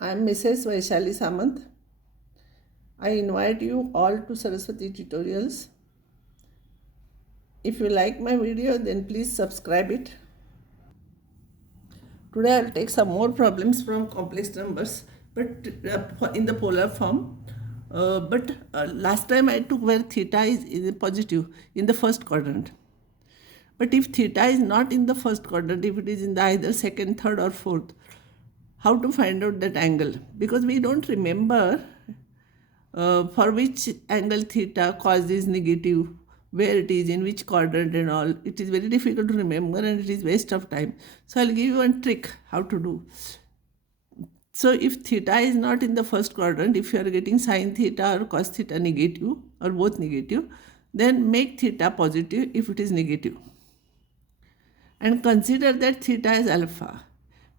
I am Mrs. Vaishali Samant. I invite you all to Saraswati tutorials. If you like my video, then please subscribe it. Today I will take some more problems from complex numbers, but in the polar form. But last time I took where theta is positive in the first quadrant. But if theta is not in the first quadrant, if it is in the either second, third, or fourth, how to find out that angle? Because we don't remember for which angle theta cos is negative, where it is, in which quadrant and all. It is very difficult to remember and it is waste of time. So I'll give you one trick how to do. So if theta is not in the first quadrant, if you are getting sine theta or cos theta negative or both negative, then make theta positive if it is negative. And consider that theta is alpha.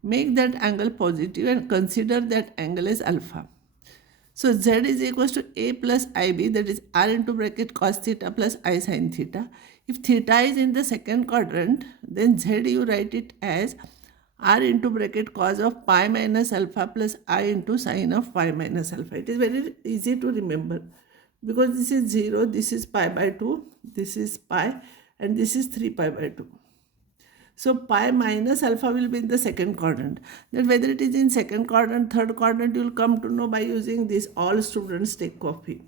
Make that angle positive and consider that angle as alpha. So z is equals to a plus ib, that is r into bracket cos theta plus I sin theta. If theta is in the second quadrant, then z you write it as r into bracket cos of pi minus alpha plus I into sin of pi minus alpha. It is very easy to remember because this is 0, this is pi by 2, this is pi, and this is 3 pi by 2. So pi minus alpha will be in the second quadrant. Then whether it is in second quadrant, third quadrant, you will come to know by using this all students take copy.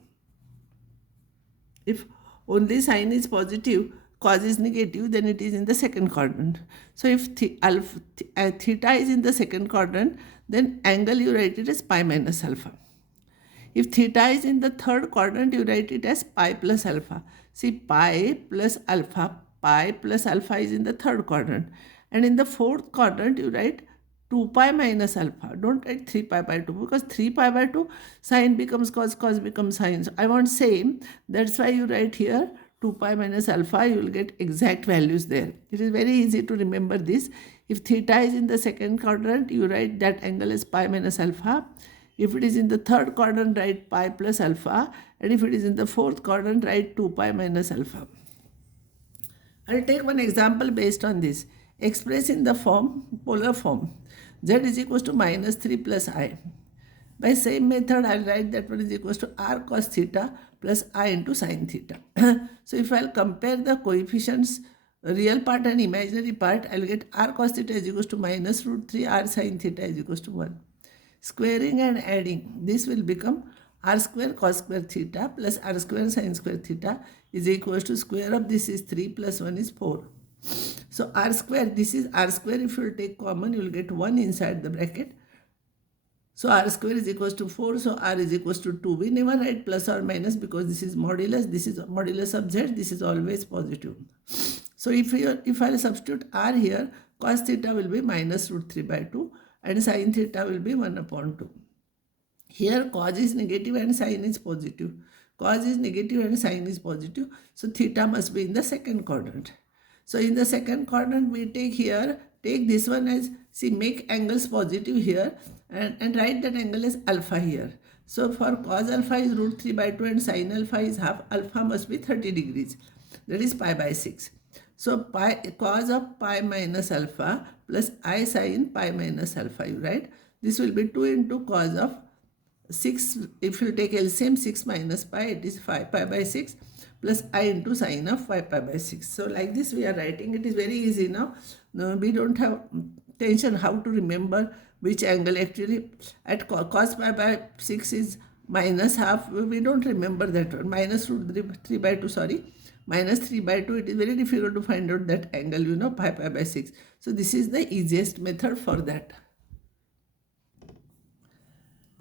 If only sign is positive, cos is negative, then it is in the second quadrant. So if theta is in the second quadrant, then angle you write it as pi minus alpha. If theta is in the third quadrant, you write it as pi plus alpha. See, pi plus alpha is in the third quadrant. And in the fourth quadrant, you write 2 pi minus alpha. Don't write 3 pi by 2 because 3 pi by 2, sine becomes cos, cos becomes sine. So I want same. That's why you write here 2 pi minus alpha. You will get exact values there. It is very easy to remember this. If theta is in the second quadrant, you write that angle is pi minus alpha. If it is in the third quadrant, write pi plus alpha. And if it is in the fourth quadrant, write 2 pi minus alpha. I'll take one example based on this. Express in the form, polar form. Z is equals to minus 3 plus I. By same method, I'll write that one is equals to r cos theta plus I into sin theta. So if I'll compare the coefficients, real part and imaginary part, I'll get r cos theta is equals to minus root 3, r sin theta is equals to 1. Squaring and adding, this will become r square cos square theta plus r square sin square theta is equals to square of this is 3 plus 1 is 4. So r square, this is r square. If you will take common, you will get 1 inside the bracket. So r square is equals to 4. So r is equals to 2. We never write plus or minus because this is modulus. This is modulus of z. This is always positive. So if I substitute r here, cos theta will be minus root 3 by 2 and sin theta will be 1 upon 2. Here cos is negative and sin is positive. Cos is negative and sin is positive. So theta must be in the second quadrant. So in the second quadrant, we take this one as, see, make angles positive here and write that angle as alpha here. So for cos alpha is root 3 by 2 and sin alpha is half, alpha must be 30 degrees. That is pi by 6. So cos of pi minus alpha plus I sin pi minus alpha, you write. This will be 2 into cos of 6, if you take LCM, 6 minus pi, it is 5 pi by 6 plus I into sine of 5 pi by 6. So like this we are writing. It is very easy now. We don't have tension how to remember which angle actually. At cos pi by 6 is minus half. We don't remember that one. Minus root 3 by 2, sorry. Minus 3 by 2, it is very difficult to find out that angle, pi by 6. So this is the easiest method for that.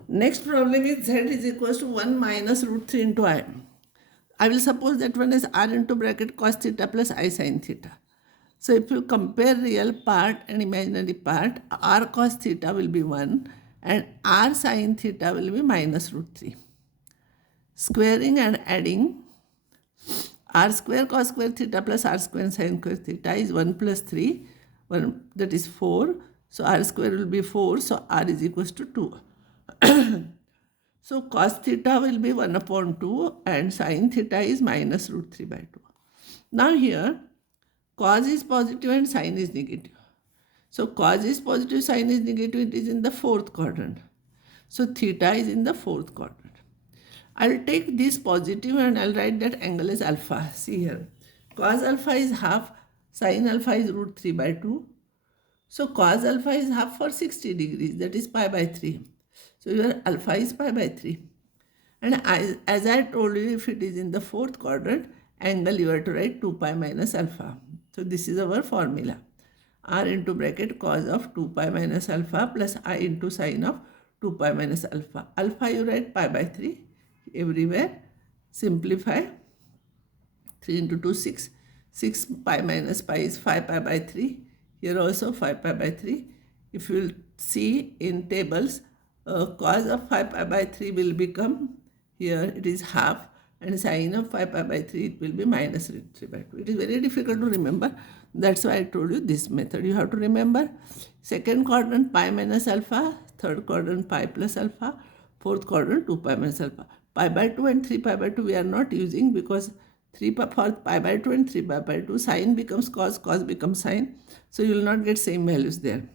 Next problem is z is equals to 1 minus root 3 into I. I will suppose that one is r into bracket cos theta plus I sin theta. So if you compare real part and imaginary part, r cos theta will be 1 and r sin theta will be minus root 3. Squaring and adding, r square cos square theta plus r square sin square theta is 1 plus 3, 1, that is 4. So r square will be 4, so r is equals to 2. So cos theta will be 1 upon 2 and sin theta is minus root 3 by 2. Now here cos is positive and sin is negative. So cos is positive, sin is negative, it is in the fourth quadrant. So theta is in the fourth quadrant. I'll take this positive and I'll write that angle as alpha. See here. Cos alpha is half, sin alpha is root 3 by 2. So cos alpha is half for 60 degrees, that is pi by 3. So your alpha is pi by 3. And as I told you, if it is in the fourth quadrant, angle you have to write 2 pi minus alpha. So this is our formula. R into bracket cos of 2 pi minus alpha plus I into sin of 2 pi minus alpha. Alpha you write pi by 3 everywhere. Simplify. 3 into 2, 6. 6 pi minus pi is 5 pi by 3. Here also 5 pi by 3. If you will see in tables, cos of 5 pi by 3 will become, here it is half, and sin of 5 pi by 3 it will be minus 3 by 2. It is very difficult to remember. That's why I told you this method. You have to remember. Second quadrant pi minus alpha, third quadrant pi plus alpha, fourth quadrant 2 pi minus alpha. Pi by 2 and 3 pi by 2 we are not using because 3 pi for pi by 2 and 3 pi by 2, sin becomes cos, cos becomes sin. So you will not get same values there.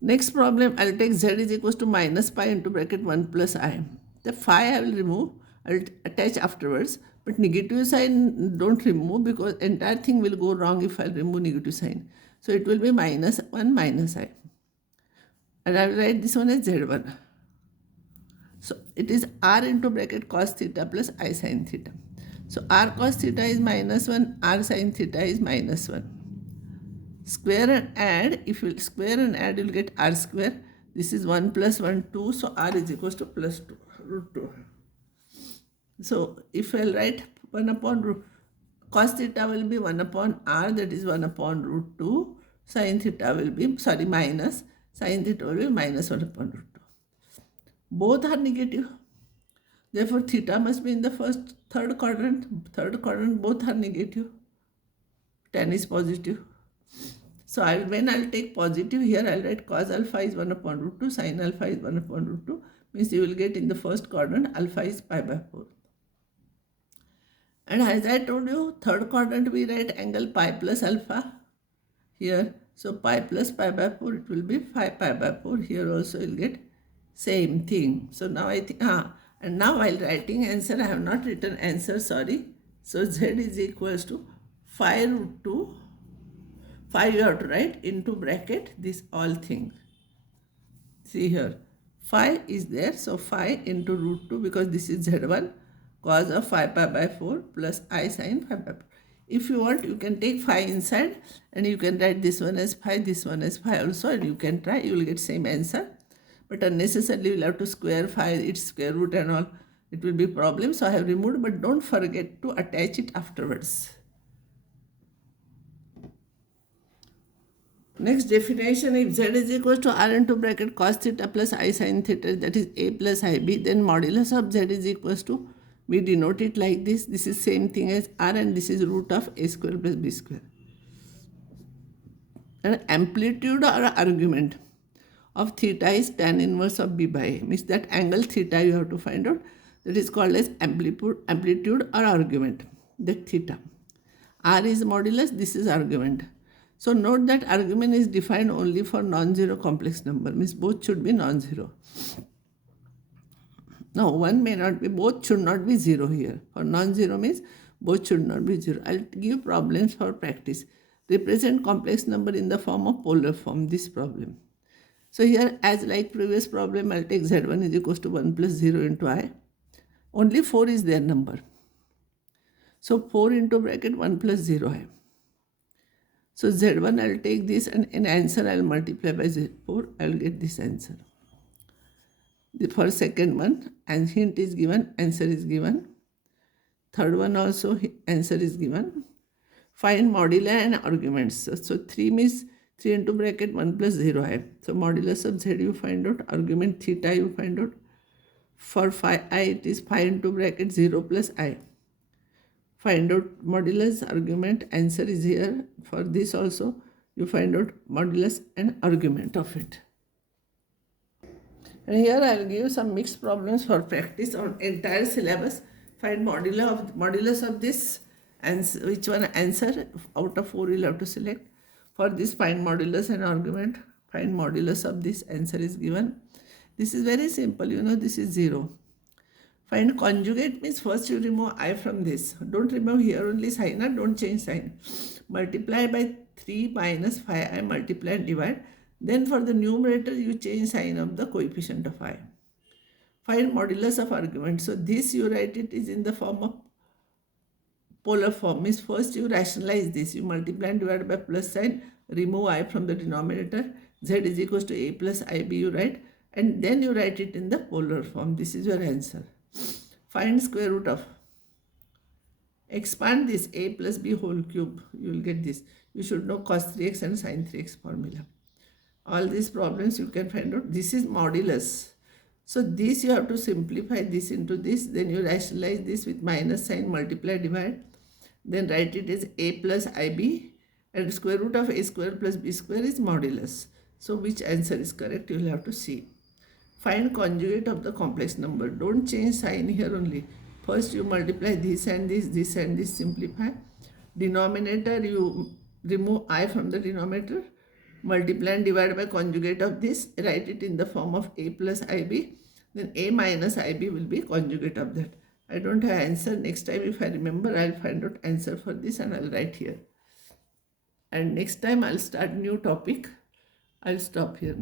Next problem, I'll take z is equals to minus pi into bracket 1 plus I. The phi I will remove, I will attach afterwards. But negative sign don't remove because entire thing will go wrong if I remove negative sign. So it will be minus 1 minus I. And I will write this one as z1. So it is r into bracket cos theta plus I sin theta. So r cos theta is minus 1, r sin theta is minus 1. Square and add, if you square and add, you will get r square. This is 1 plus 1, 2. So r is equals to plus 2, root 2. So if I'll write 1 upon root, cos theta will be 1 upon r, that is 1 upon root 2. Sin theta will be, minus, sin theta will be minus 1 upon root 2. Both are negative. Therefore, theta must be in the third quadrant. Third quadrant, both are negative. Tan is positive. So when I'll take positive here, I'll write cos alpha is 1 upon root 2, sin alpha is 1 upon root 2. Means you will get in the first quadrant, alpha is pi by 4. And as I told you, third quadrant we write angle pi plus alpha here. So pi plus pi by 4, it will be 5 pi by 4. Here also you will get same thing. So now I think, and now while writing answer, I have not written answer, sorry. So z is equals to 5 root 2. 5 you have to write into bracket this all thing. See here, 5 is there. So 5 into root 2 because this is z1 cos of 5 pi by 4 plus I sin 5 by 4. If you want, you can take 5 inside and you can write this one as 5, this one as 5 also, and you can try, you will get same answer. But unnecessarily you will have to square 5, its square root and all. It will be problem. So I have removed, but don't forget to attach it afterwards. Next definition, if z is equal to r into bracket cos theta plus I sin theta, that is a plus ib, then modulus of z is equals to, we denote it like this. This is same thing as r and this is root of a square plus b square. And amplitude or argument of theta is tan inverse of b by a. Means that angle theta you have to find out. That is called as amplitude or argument. That theta. R is modulus, this is argument. So note that argument is defined only for non-zero complex number. Means both should be non-zero. No, one may not be, both should not be 0 here. For non-zero means both should not be 0. I'll give problems for practice. Represent complex number in the form of polar form, this problem. So here, as like previous problem, I'll take z1 is equals to 1 plus 0 into I. Only 4 is their number. So 4 into bracket 1 plus 0i. So z1 I'll take this and in answer I'll multiply by z4. I'll get this answer. For second one, and hint is given, answer is given. Third one also answer is given. Find moduli and arguments. So 3 means 3 into bracket 1 plus 0i. So modulus of z you find out, argument theta you find out. For phi I it is 5 into bracket 0 plus I. Find out modulus, argument, answer is here. For this also you find out modulus and argument of it. And here I will give some mixed problems for practice on entire syllabus. Find modulus of this and which one answer out of 4 you will have to select. For this find modulus and argument Find modulus of this. Answer is given. This is very simple. This is 0. Find conjugate means first you remove I from this. Don't remove here only sign, or don't change sign. Multiply by 3 minus 5I, multiply and divide. Then for the numerator you change sign of the coefficient of I. Find modulus of argument. So this you write it is in the form of polar form. Means first you rationalize this. You multiply and divide by plus sign. Remove I from the denominator. Z is equals to A plus IB you write. And then you write it in the polar form. This is your answer. Find square root of. Expand this A plus B whole cube. You will get this. You should know cos 3x and sin 3x formula. All these problems you can find out. This is modulus. So this you have to simplify this into this. Then you rationalize this with minus sign, multiply, divide. Then write it as A plus IB. And square root of A square plus B square is modulus. So which answer is correct, you will have to see. Find conjugate of the complex number. Don't change sign here only. First you multiply this and this and this, simplify. Denominator you remove I from the denominator. Multiply and divide by conjugate of this. Write it in the form of A plus IB. Then A minus IB will be conjugate of that. I don't have answer. Next time if I remember, I'll find out answer for this and I'll write here. And next time I'll start new topic. I'll stop here now.